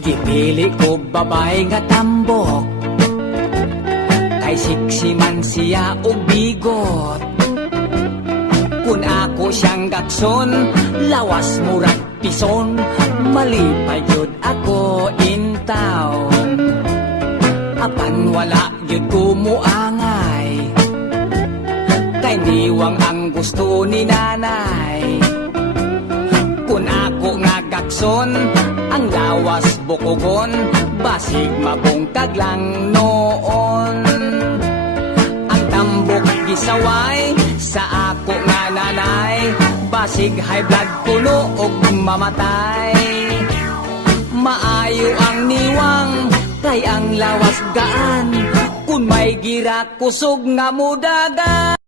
Gipili ko babay nga tambok, kay siksi man siya og bigot. Kun ako siyang gakson, lawas murag pison, malipay yun ako intaw. Apan wala yun kumuangay, kay niwang ang gusto ni nanay. Kun ako nga gakson, ang lawas bukogon, basig mabungkag lang noon. Ang tambok gisaway sa ako nga nanay, basig high blood kuno og mamatay. Maayo ang niwang, kay ang lawas gaan, kun may gira kusog nga mudagan.